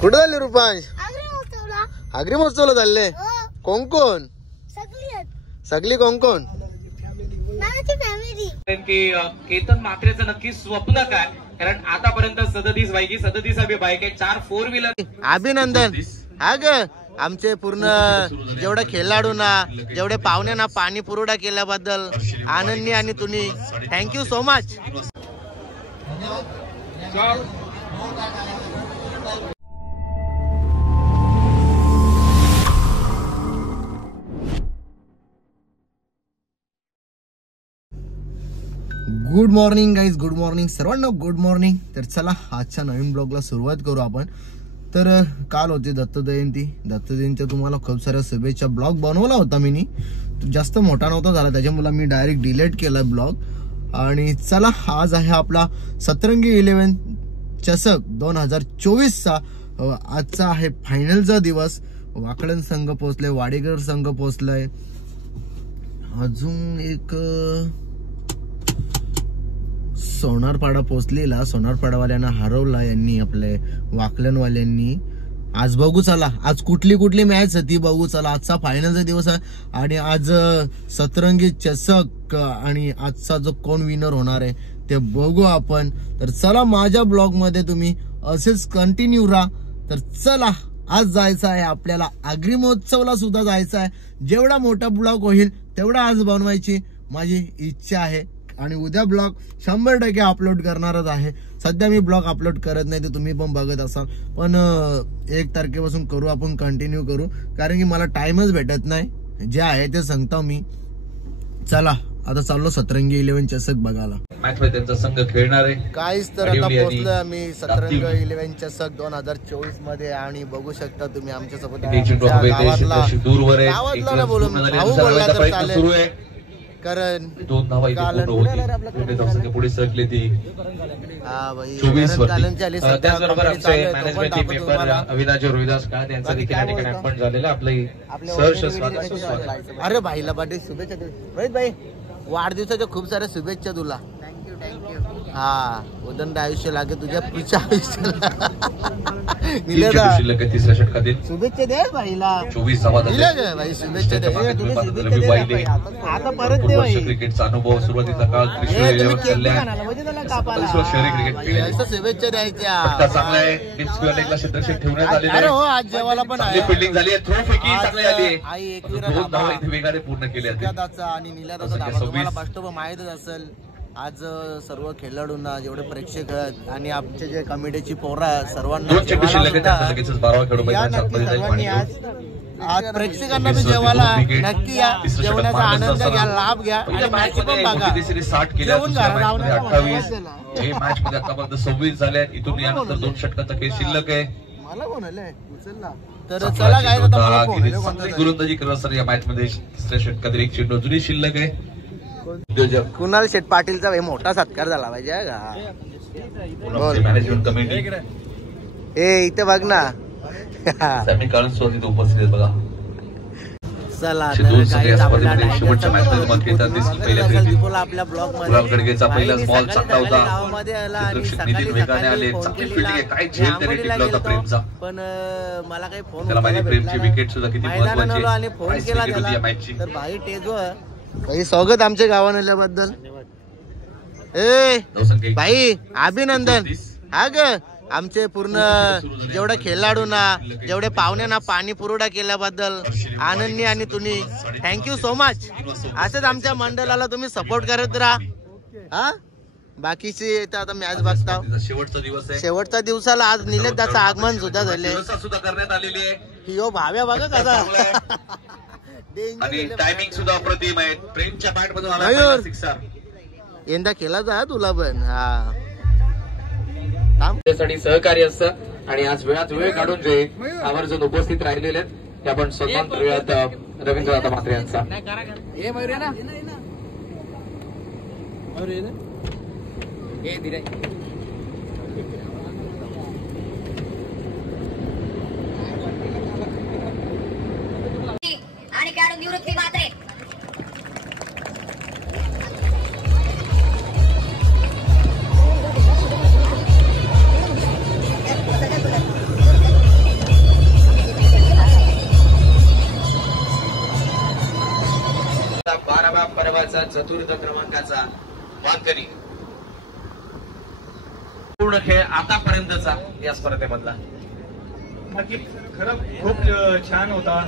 कुठे झाले रुपांश? आग्री महोत्सवला चालले. कोण कोण? सगळी कोण कोण? केतन म्हात्रेचं नक्की स्वप्न काय? कारण आतापर्यंत 37 बाईकी 37 बाईक आहे, 4 4 व्हीलर. अभिनंदन. हा ग आमचे पूर्ण जेवढे खेळाडूंना जेवढे पाहुण्यांना पाणी पुरवठा केल्याबद्दल आनंदी आणि तुम्ही thank you so much. Good morning guys, good morning सर्वांना, गुड मॉर्निंग. तर चला आजच्या नवीन ब्लॉगला सुरुवात करू आपण. तर काल होती दत्त जयंतीच्या तुम्हाला खूप साऱ्या शुभेच्छा. ब्लॉग बनवला होता मी, जास्त मोठा नव्हता झाला त्याच्यामुळे मी डायरेक्ट डिलीट केला ब्लॉग. आणि चला आज आहे आपला सतरंगी 11 चषक 2024चा. आजचा आहे फायनलचा दिवस. वाकळण संघ पोहोचले, वाडेकर संघ पोहोचलाय, अजून एक सोनारपाडा पोहोचलेला. सोनारपाडावाल्यांना हरवला यांनी, आपले वाकलनवाल्यांनी. आज बघू चला आज कुठली कुठली मॅच होती बघू चला. आजचा फायनलचा दिवस आहे आणि आज सतरंगी चषक आणि आजचा जो कोण विनर होणार आहे ते बघू आपण. तर चला माझ्या ब्लॉग मध्ये तुम्ही असेच कंटिन्यू राहा. तर चला आज जायचं आहे आपल्याला आग्री महोत्सवला सुद्धा जायचं आहे. जेवढा मोठा ब्लॉग होईल तेवढा आज बनवायची माझी इच्छा आहे. आणि उद्या ब्लॉग 100% अपलोड करणारच आहे. सध्या मी ब्लॉग अपलोड करत नाही, ते तुम्ही पण बघत असाल. पण 1 तारखेपासून करू आपण, कंटिन्यू करू, कारण की मला टाइमच भेटत नाही. जे आहे ते सांगतो मी. चला आता चाललो सतरंगी 11 चषक बघायला. मॅच मध्ये त्यांचा संघ खेळणार आहे. काहीच तर आता पोहोचलोय आम्ही सतरंगी 11 चषक 2024 मध्ये. आणि बघू शकता तुम्ही आमच्या सोबत गावातला बोलून कारण 2 धावा पुढे सरकले ती 24 त्याचबरोबर आमचे management team member Avinash Rohidas Kale यांचा देखील या ठिकाणी अपॉइंट झालेला. आपलं सहर्ष स्वागत. अरे भाईला बर्थडे शुभेच्छा. रोहित भाई वाढदिवसाच्या खूप साऱ्या शुभेच्छा तुला. हा उदंड आयुष्य लागे तुझ्या पुढच्या आयुष्याला. तिसऱ्या षटकातील शुभेच्छा दे भाईला. 24 धावा भाई शुभेच्छा दे. आता परत दे भाई. क्रिकेटचा अनुभव सुरुवातीचा काळ शुभेच्छा द्यायच्या. चांगला आहे. क्षेत्रक्षेत्र ठेवण्यात आलेला आहे. हो आज जेवायला पण आहे. फिल्डिंग झाली आहे. थ्रो फेकी चांगली आली आहे. आई एक धावा इथे वेगाने पूर्ण केल्या आणि निलादाचा तुम्हाला बाष्टोब माहितच असेल. आज सर्व खेळाडूंना जेवढे प्रेक्षक आणि आमचे जे कमिटीची पोरा सर्वांना आज प्रेक्षकांना बी जेवायला नक्की या. जेवणाचा आनंद घ्या, लाभ घ्या आणि मॅच पण बघा. 60 केल्या. 28 हे मॅच मध्ये आतापर्यंत 26 झाल्या. इथून यानंतर 2 षटकाचा खेळ शिल्लक आहे. मला कोणाला उचलला तर चला काय गोलंदाजी करत या मॅच मध्ये तिसऱ्या षटकातील 1 चेंडू अजूनही शिल्लक आहे. कुणाल शेठ पाटीलचा मोठा सत्कार झाला पाहिजे का. मॅनेजमेंट कमिटी इथे बघ ना. उपस्थित बघा. चला आपल्या ब्लॉग मध्ये पहिला बॉल चांगला होता. पण मला काही फोन प्रेमची विकेट सुद्धा किती महत्त्वाची आणि फोन केला तर भाई टेजो भाई स्वागत आमच्या गावात आल्याबद्दल. भाई अभिनंदन. हा ग आमचे पूर्ण जेवढे खेळाडूंना जेवढे पाहुण्यांना पाणी पुरवठा केल्याबद्दल आनंदी आणि तुम्ही थँक्यू सो मच. असंच आमच्या मंडळाला तुम्ही सपोर्ट करत राहा. हा बाकीची आता मॅच बघता. शेवटच्या दिवसाला आज निलेश दाचं आगमन सुद्धा झाले. यो भाव्या बघा कसा टायमिंग सुद्धा अप्रतिम आहे. प्रेमच्या बॅट मधून आला सिक्सर. यंदा केला जा तुला पण. हा त्यासाठी सहकार्य असतं आणि आज वेळात वेळ काढून जे आवर्जून उपस्थित राहिलेले आहेत ते आपण सन्मान करूयात रवींद्रनाथ म्हात्रे यांचा. आणि खेळाडू निवृत्ती म्हात्रे. क्रमांकाचा, चतुर्थ क्रमांकाचा मानकरी. पूर्ण खेळ आतापर्यंतचा या स्पर्धेमधला. नक्की खरं खूप छान होता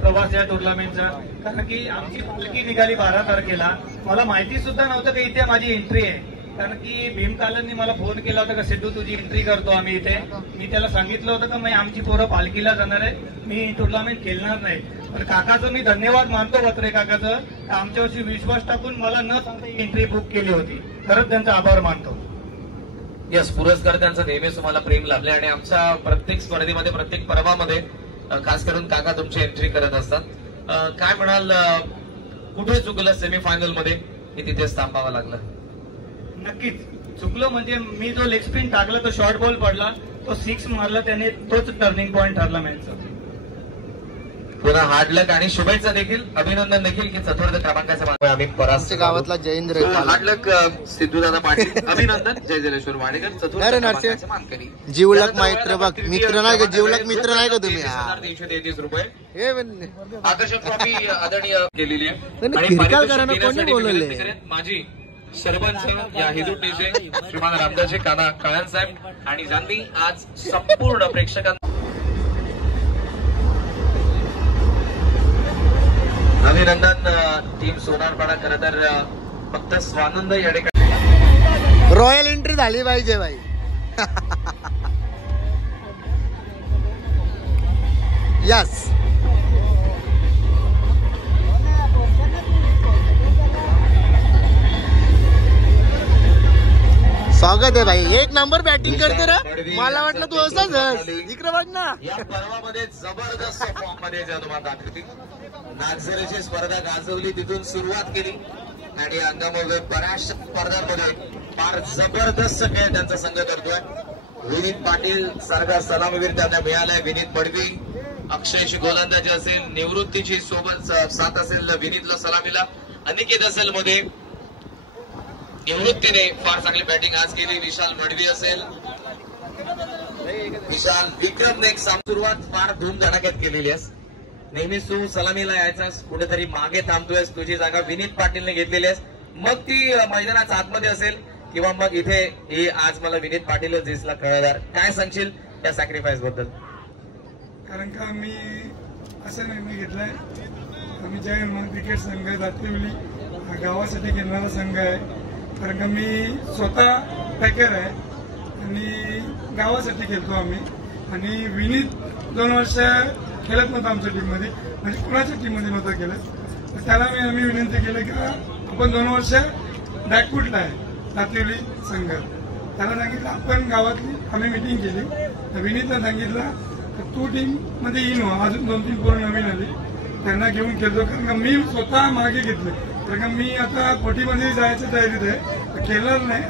प्रवास या टुर्नामेंटचा. कारण की आमची पालखी निघाली 12 तारखेला. मला माहिती सुद्धा नव्हतं की इथे माझी एंट्री आहे. कारण की भीमकालांनी मला फोन केला होता का सिद्धू तुझी एंट्री करतो आम्ही इथे. मी त्याला सांगितलं होतं का मी आमची पोरं पालखीला जाणार आहे, मी टुर्नामेंट खेळणार नाही. पण काकाचं मी धन्यवाद मानतो बत्रे काकाचं, आमच्यावरची विश्वास टाकून मला न सांगता एंट्री बुक केली होती. खरंच त्यांचा आभार मानतो. यस, पुरस्कार त्यांचं नेहमीच तुम्हाला प्रेम लाभले आणि आमच्या प्रत्येक स्पर्धेमध्ये प्रत्येक पर्वामध्ये खास करून काका तुमची एंट्री करत असतात. काय म्हणाल, कुठे चुकलं सेमीफायनल मध्ये की तिथेच थांबावं लागलं? नक्कीच चुकलो म्हणजे मी जो लेग स्पिन टाकला तो शॉर्ट बॉल पडला, तो 6 मारला त्याने, तोच टर्निंग पॉइंट ठरला मॅचचा. पुन्हा हार्ड लक आणि शुभेच्छा देखील, अभिनंदन देखील की चतुर्थ क्रमांकाचा आम्ही परास्त गावातला जयेंद्र हार्ड लक सिद्धूदादा पाटील. अभिनंदन. जय जलेश्वर वाडेकर चतुर्थ क्रमांकाचे मानकरी. जीवलक मित्र बघ, मित्र नाही का, जीवलक मित्र नाही का तुम्ही? 333 रुपये हे आकर्षक ट्रॉफी आदरणीय केलेली आहे. कोणी बोलवले? माझी सरपंच या हिंदुटेचे श्रीमान रामदासजी काळ्यान साहेब आणि ज्यांनी आज संपूर्ण प्रेक्षकांना अभिनंदन. टीम सोनारपाडा खरं तर फक्त स्वानंद या ठिकाणी रॉयल एंट्री झाली पाहिजे बाई. यस, स्वागत आहे भाई. 1 नंबर बॅटिंग करते रे. मला वाटलं तू असंच इकडे बघ ना. या पर्वामध्ये जबरदस्त फॉर्म मध्ये दाखवली. नागझरीची स्पर्धा गाजवली, तिथून सुरुवात केली आणि अंगामध्ये बऱ्याचशा स्पर्धांमध्ये फार जबरदस्त खेळ त्यांचा संघ करतोय. विनीत पाटील सारखा सलामीवीर त्यांना मिळालाय. विनीत पडवी, अक्षयची गोलंदाजी असेल, निवृत्तीची सोबत साथ असेल विनीतला सलामीला, अनिकेत असेल मध्ये निवृत्तीने फार चांगली बॅटिंग आज केली. विशाल मडवी असेल, विशाल विक्रमने एक सुरुवात फार धूमधडाक्यात केलेली आहे. नेहमीच तू सलामीला यायचास, कुठेतरी मागे थांबतोयस, तुझी जागा विनीत पाटीलने घेतलेली आहेस. मग ती मैदानाच्या आतमध्ये असेल किंवा मग इथे ही आज मला विनीत पाटीलच दिसला कळदार. काय सांगशील या सॅक्रिफाईस बद्दल? कारण का मी असा निर्णय घेतलाय, आम्ही जय क्रिकेट संघ दातिवली गावासाठी खेळणारा संघ आहे. कारण का मी स्वतः पॅकर आहे आणि गावासाठी खेळतो आम्ही. आणि विनीत 2 वर्ष खेळत नव्हतं आमच्या टीममध्ये, म्हणजे कुणाच्या टीममध्ये नव्हतं खेळत. त्याला आम्ही विनंती केली की आपण 2 वर्ष बॅकफुटला आहे दातिवली संघ. त्याला सांगितलं आपण गावातली आम्ही मिटिंग केली. विनीतला सांगितलं तू टीम मध्ये येईन, अजून 2-3 पोरं नवीन आली त्यांना घेऊन खेळतो. कारण का मी स्वतः मागे घेतलं, कारण का मी आता पोटीमध्ये जायच्या तयारीत आहे, खेळणार नाही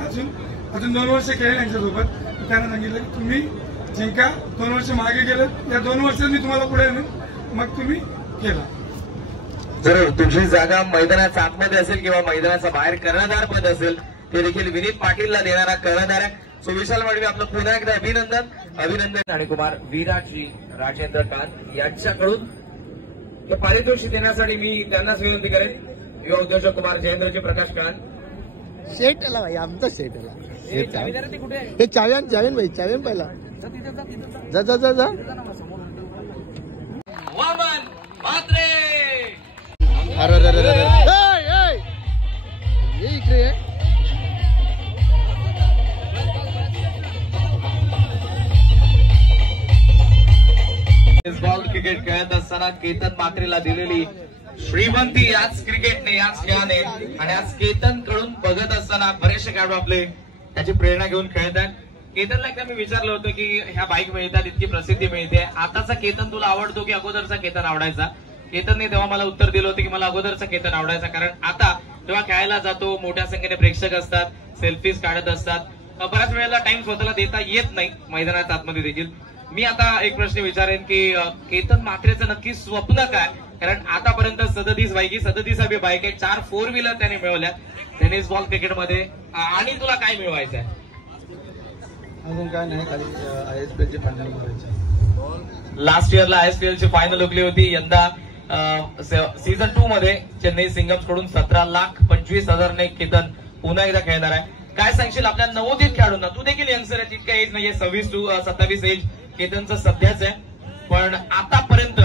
अजून 2 वर्ष खेळेल यांच्यासोबत. त्यांना सांगितलं की तुम्ही जिंका, 2 वर्ष मागे गेलं, या 2 वर्षात मी तुम्हाला पुढे आणून मग तुम्ही केला. जरूर तुमची जागा मैदानाच्या आतमध्ये असेल किंवा मैदानाचा बाहेर कर्णधार पद असेल ते देखील विनीत पाटीलला देणारा कर्णधार आहे. सो विशाल मडवी आपलं पुन्हा एकदा अभिनंदन. आणि कुमार विराजी राजेंद्र कांत यांच्याकडून हे पारितोषिक देण्यासाठी मी त्यांनाच विनंती करेन. युवा उद्योजक कुमार जयेंद्रजी प्रकाश कांत. शेटला भाई, आमचा शेटला. हे चाव्यान भाई, चाव्यान पहिला जा जा जा जा. वामन म्हात्रे. अरे ये इकडे. बॉल क्रिकेट खेळत असताना केतन म्हात्रेला दिलेली श्रीमंती याच क्रिकेटने, याच खेळाने आणि आज केतन कडून बघत असताना बरेचसे खेळाडू आपले त्याची प्रेरणा घेऊन खेळतात. केतनला एकदा मी विचारलं होतं की ह्या बाईक मिळतात, इतकी प्रसिद्धी मिळते, आताचा केतन तुला आवडतो की अगोदरचा केतन आवडायचा? केतनने तेव्हा मला उत्तर दिलं होतं की मला अगोदरचा केतन आवडायचा. कारण आता तेव्हा खेळायला जातो, मोठ्या संख्येने प्रेक्षक असतात, सेल्फीज काढत असतात, बऱ्याच वेळेला टाइम स्वतःला देता येत नाही मैदानाच्या आतमध्ये देखील. मी आता एक प्रश्न विचारेन की केतन म्हात्रेचं नक्की स्वप्न काय? कारण आतापर्यंत 37 बाईक आहे, 4 4 व्हीलर त्याने मिळवल्या टेनिस बॉल क्रिकेटमध्ये, आणि तुला काय मिळवायचं आहे? अजून काय नाही, खाली ISPL ची फायनल करायची. लास्ट इयरला ISPL ची फायनल हुकली होती, यंदा सीझन 2 मध्ये चेन्नई सिंगम्स कडून 17,25,000 ने केतन पुन्हा एकदा खेळणार आहे. काय सांगशील आपल्या नवोदित खेळाडूंना? तू देखील यंगस्टर आहे, तितका एज नाहीये, 26-27 एज केतनचं सध्याच आहे, पण आतापर्यंत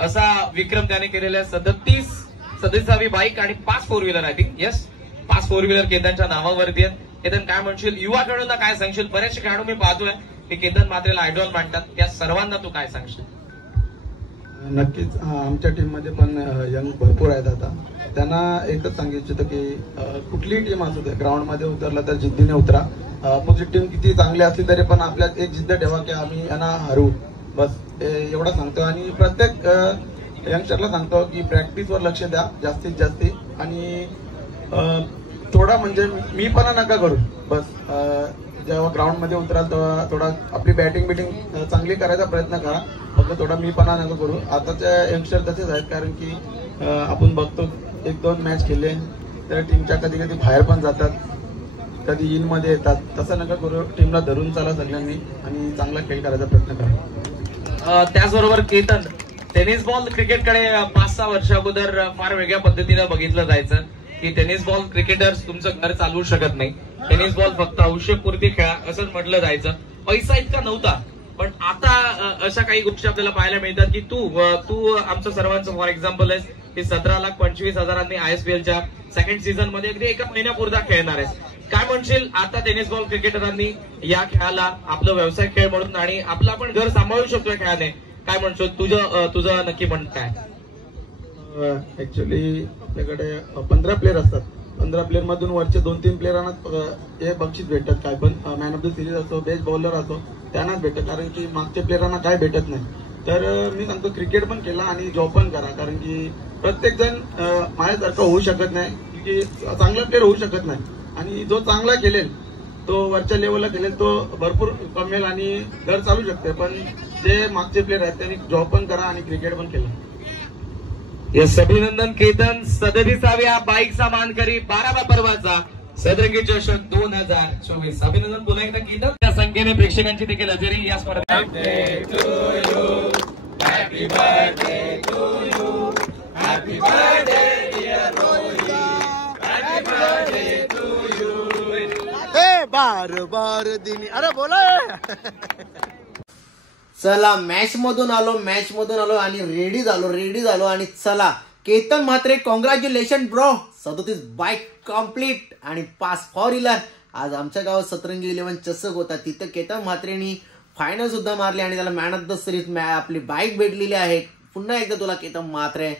असा विक्रम त्याने केलेला 37वी बाईक आणि 5 4 wheeler I think. Yes, 5 4 wheeler केतनच्या नावावरती आहेत. केतन काय म्हणशील? युवा खेळाडूंना काय सांगशील? बरेचसे खेळाडू मी पाहतोय की केतन म्हात्रेला आयडॉल मानतात, त्या सर्वांना तू काय सांगशील? नक्कीच आमच्या टीम मध्ये पण यंग भरपूर आहेत. आता त्यांना एकच सांगू इच्छितो की कुठलीही टीम असू दे, ग्राउंड मध्ये उतरला तर जिद्दीने उतरा. अपोजिट टीम किती चांगली असली तरी पण आपल्यात एक जिद्द ठेवा की आम्ही यांना हरू, बस एवढं सांगतो. आणि प्रत्येक यंगस्टरला सांगतो की प्रॅक्टिसवर लक्ष द्या जास्तीत जास्त, आणि थोडा म्हणजे मी पण नका करू, बस जेव्हा ग्राउंड मध्ये उतराल तेव्हा थोडा आपली बॅटिंग बिटिंग चांगली करायचा प्रयत्न करा, फक्त थोडा मी पण नका करू. आताच्या यंगस्टर तसेच आहेत, कारण की आपण बघतो 1-2 मॅच खेळले तर टीमच्या कधी कधी बाहेर पण जातात, कधी इन मध्ये येतात. तसं नका करू, टीमला धरून चला सगळ्यांनी आणि चांगला खेळ करायचा प्रयत्न करा. त्याचबरोबर केतन, टेनिस बॉल क्रिकेटकडे 5-6 वर्ष अगोदर फार वेगळ्या पद्धतीने बघितलं जायचं की टेनिस बॉल क्रिकेटर्स तुमचं घर चालवू शकत नाही, टेनिस बॉल फक्त औषधपुरती खेळा असंच म्हटलं जायचं. पैसा इतका नव्हता, पण आता अशा काही गोष्टी आपल्याला पाहायला मिळतात की तू आमचं सर्वांचं फॉर एक्झाम्पल आहेस की 17,25,000 ISPLच्या सेकंड सीझन मध्ये अगदी एका महिन्यापुरता खेळणार आहेस. काय म्हणशील आता टेनिस बॉल क्रिकेटरांनी या खेळाला आपलं व्यवसाय खेळ म्हणून आणि आपलं आपण घर सांभाळू शकतो खेळाने, काय म्हणतो? तुझं नक्की म्हण काय? ऍक्च्युली आपल्याकडे 15 प्लेअर असतात, 15 प्लेअर मधून वरचे 2-3 प्लेअरांना हे बक्षीस भेटतात, काय पण मॅन ऑफ द सिरीज असो, बेस्ट बॉलर असो, त्यांनाच भेटत, कारण की मागच्या प्लेअरांना काय भेटत नाही. तर मी सांगतो क्रिकेट पण केला आणि जॉब पण करा, कारण की प्रत्येक जण माझ्यासारखं होऊ शकत नाही, की चांगला प्लेअर होऊ शकत नाही, आणि जो चांगला खेळेल तो वरच्या लेवलला खेळेल तो भरपूर कमेल आणि घर चालू शकते. पण जे मागचे प्लेअर आहेत त्यांनी जॉब पण करा आणि क्रिकेट पण केला. यस, अभिनंदन केतन. 37व्या बाईकचा मानकरी 12व्या पर्वाचा सदरंगी चषक 2024. अभिनंदन पुन्हा एकदा केतन. त्या संख्येने प्रेक्षकांची देखील हजेरी या स्पर्धेत. बार दिनी, अरे बोला. चला मॅच मधून आलो आणि रेडी झालो आणि चला Ketan Mhatre, congratulation bro. 37 bike complete आणि 5 4 व्हीलर. आज आमच्या गावात सतरंगी 11 चषक होता, तिथं केतन म्हात्रेनी फायनल सुद्धा मारली आणि त्याला मॅन ऑफ द सिरीज आपली बाईक भेटलेली आहे. पुन्हा एकदा तुला केतन म्हात्रे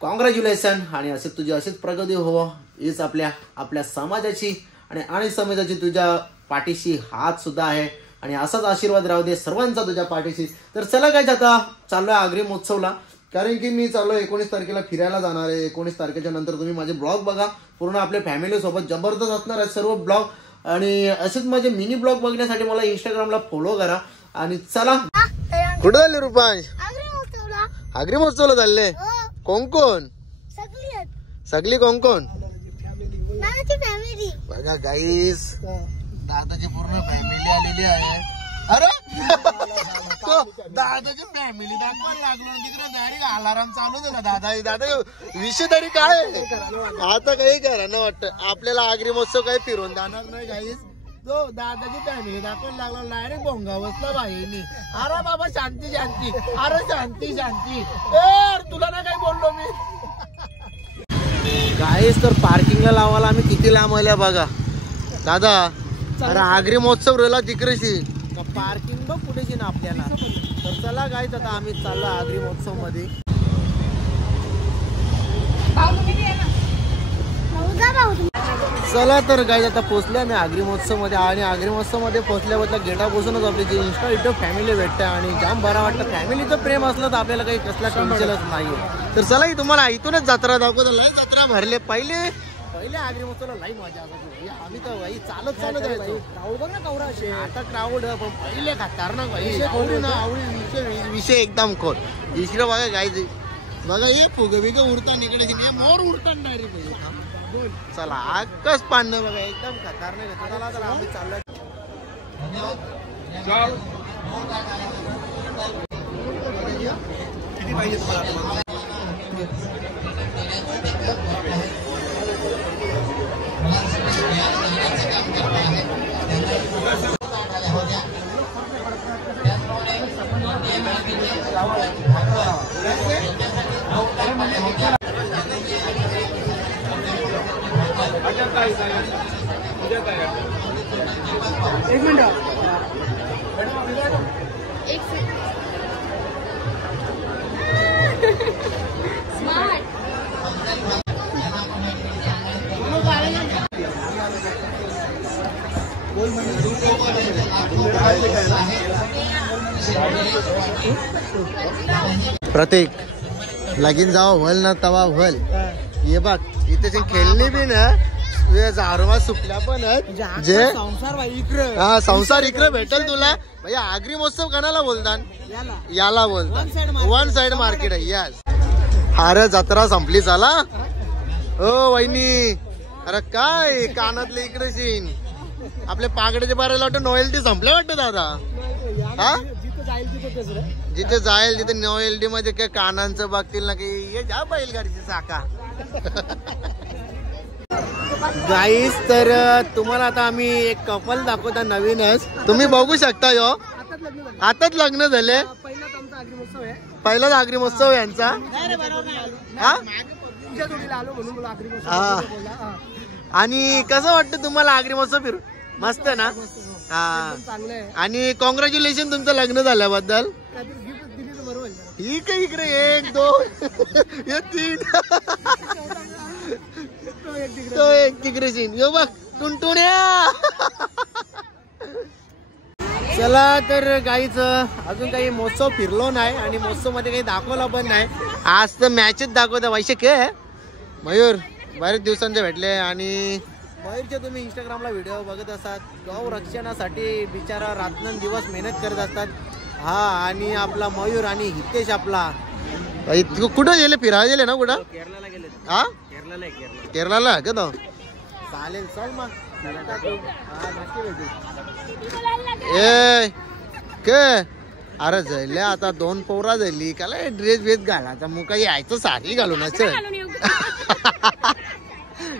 कॉंग्रॅच्युलेशन, आणि अशीच प्रगती हो, हीच आपल्या समाजाची आणि समाजाची तुझ्या पाठीशी हात सुद्धा आहे, आणि असाच आशीर्वाद राहू दे सर्वांचा तुझ्या पाठीशी. तर चला काय, आता चाललोय आग्री महोत्सवला, कारण की मी चाललोय 19 तारखेला फिरायला जाणार आहे. 19 तारखेच्या नंतर तुम्ही माझे ब्लॉग बघा, पूर्ण आपल्या फॅमिली सोबत जबरदस्त असणार आहे सर्व ब्लॉग, आणि असेच माझे मिनी ब्लॉग बघण्यासाठी मला इंस्टाग्रामला फॉलो करा. आणि चला, कुठं चालले रुपांश? आग्री महोत्सवला चालले. कोण कोण? सगळी कोण कोण? बघा गाईस, दादाची पूर्ण फॅमिली आलेली आहे. अरे दादाची फॅमिली दाखवायला लागलो, तिकडे डायरेक्ट अलाराम चालू झाला. दादा विषय तरी काय आता काही करा ना वाटतं आपल्याला. आग्री महोत्सव काही फिरवून जाणार नाही गाईस. तो दादाची फॅमिली दाखवायला लागलो, डायरेक्ट भोंगा बसला बाईनी. अरे बाबा शांती शांती, अरे शांती शांती. तुला ना काही बोललो मी गाईस. तर पार्किंगला लावायला आम्ही किती लांब आल्या बघा दादा. अरे आग्री महोत्सव रेला तिकडेशी पार्किंग बघ कुठेशी ना आपल्याला. तर चला गाईस, आता आम्ही चाललो आग्री महोत्सव मध्ये. चला तर गाईस, आता पोहोचले आम्ही आग्री महोत्सव मध्ये, आणि आग्री महोत्सव मध्ये पोहोचल्याबद्दल गेटापासूनच आपली जी इंस्टा फॅमिली भेटते आणि जाम बरा वाटतं. फॅमिलीचं प्रेम असलं तर आपल्याला काही कसला टेन्शनच नाहीये. तर चला तुम्हाला इथूनच जत्रा दाखवतो. लय जत्रा भरले. पहिले आग्री महोत्सवला लई मजा असायची. आम्ही तर भाई चालत जायचो. क्राऊड बघ ना कवरा असे, आता क्राऊड पण पहिले खतरनाक विषय एकदम खोल. इकडे बघा गाईज, बघा हे फुगे बिगे उडतात इकडे, मोर उडतात डायरेक्ट. चला आकच पाडणं बघा एकदम खतरनाक. चला तर आम्ही चाललोय. किती पाहिजे तुम्हाला? एक मिनिट प्रतीक लगीन जावं व्हल ना तवा व्हल. ये बघ इथे जे खेळणी बी ना जारवा सुटल्या पण जे हा संसार इकडे भेटेल तुला. भैया आगरी महोत्सव कोणाला बोलतात? याला बोलतात. वन साइड मार्केट आहे. यस. अरे जत्रा संपली चला. हो वहिनी अरे काय कानातले इकडे सीन आपल्या पागड्याच्या बाराला वाटतं नॉएल्टी संपल्या वाटतं दादा. हा जिथे जाईल तिथे नॉएल्टी मध्ये काय कानांचं बघतील ना की ये जा बैलगाडीची चाका. गाईस तर तुम्हाला आता आम्ही एक कपल दाखवता नवीनच. तुम्ही बघू शकता यो आताच लग्न झाले. पहिलाच आगरी महोत्सव यांचा. आणि कसं वाटतं तुम्हाला आगरी महोत्सव फिरून? मस्त ना. हा आणि कॉंग्रॅच्युलेशन तुमचं लग्न झाल्याबद्दल. ठीक आहे इकडे 1 2 3 तो एक तिकडे सीन यो बघ टुनटुण्या. चला तर गाईच अजून काही महोत्सव फिरलो नाही आणि महोत्सव मध्ये काही दाखवला पण नाही. आज तर मॅचच दाखवता. वैशिक मयूर बरेच दिवसांचे भेटले आणि मयूरचे तुम्ही इंस्टाग्रामला व्हिडिओ बघत असतात. गौ रक्षणासाठी बिचारा रात्रंदिवस मेहनत करत असतात. हा आणि आपला मयूर आणि हितेश आपला कुठं गेले फिरायला गेले ना कुठं? केरळला गेले. हा केरळला का तो? चालेल चल मग. ए के अरे जैले आता 2 पोरा झाली का ड्रेस बेस घालायचा मग काही यायचं साडी घालून असं.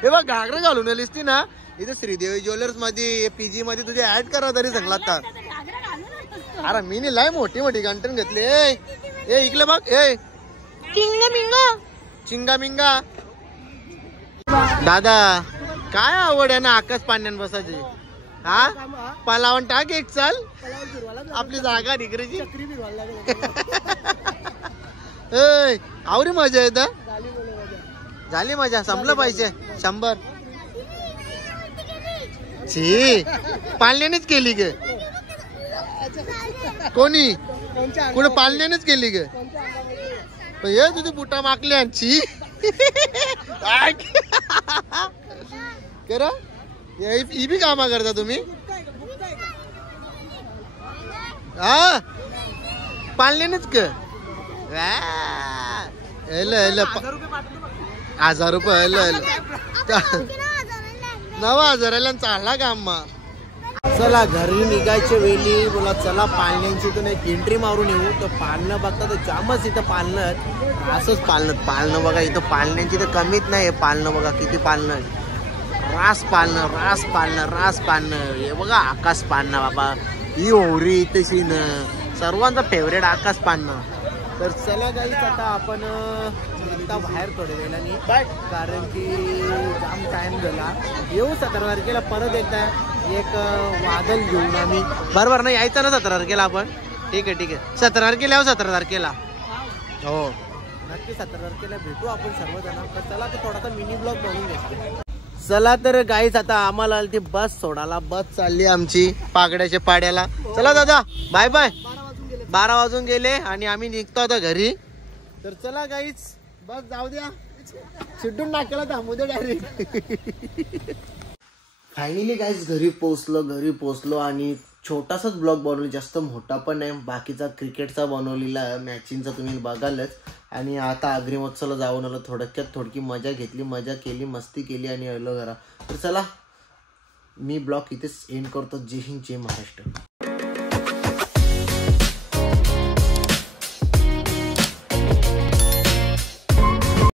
हे बघ घागरा घालून आलीस ती ना इथे श्रीदेवी ज्वेलर्स मध्ये पीजी मध्ये तुझे ऍड करा तरी चांगला आता. अरे मी नाही लय मोठी मोठी कंटेन घेतली. ए इकडे बघ. ए चिंगा मिंगा दादा काय आवड आहे ना आकाश पाण्यान बसायची. हा पलावण टाक एक चाल आपली जागा निकरायची. आवरी मजा येत. झाली मजा. संपलं पाहिजे 100. छी पालण्यानेच केली ग. कोणी कुठे पालण्यानेच केली ग. हे तुझी बुटा माकल्यांची करा ही बी कामा करता तुम्ही. हा पालण्यानेच क 1000 रुपये 9,000 चालला काम. चला घरी निघायच्या वेळी बोला चला पालण्यांची इथून एक एंट्री मारून येऊ. तर पालणं बघता तर जामच इथं पालणं असंच पालणं बघा. इथं पालण्यांची तर कमीच नाही. पालणं बघा किती पालणं. रास पालणं हे बघा. आकाश पालणं बाबा ही ओरी तशी न सर्वांचा फेवरेट आकाश पालणं. तर चला गाईस आता आपण आता बाहेर थोड्या वेळाने कारण की जाम टाइम झाला. येऊ 17 तारखेला परत एकदा एक वादल घेऊन आम्ही. बरोबर ना यायचं ना 17 तारखेला आपण. ठीक आहे 17 तारखेला येऊ. 17 तारखेला हो नक्की 17 तारखेला भेटू आपण सर्वजण. तर चला तर थोडासा मिनी ब्लॉग बनवून घेतो. चला तर गाईस आता आम्हाला ती बस सोडायला. बस चालली आमची पागड्याच्या पाड्याला. चला दादा बाय बाय. 12 वाजून गेले आणि आम्ही निघतो आता घरी. तर चला गाईस बस जाऊ द्या. चिडून टाकायला थांबू दे डायरेक्ट. फायनली गाईस घरी पोहोचलो आणि छोटासाच ब्लॉग बनवला. जास्त मोठा पण नाही. बाकीचा क्रिकेटचा बनवलेला मॅचिंगचा तुम्ही बघालच. आणि आता आगरी महोत्सवला जाऊन आलो. थोडकी मजा घेतली. मजा केली मस्ती केली आणि आलो घरा. तर चला मी ब्लॉग इथेच एंड करतो. जय हिंद जय महाराष्ट्र.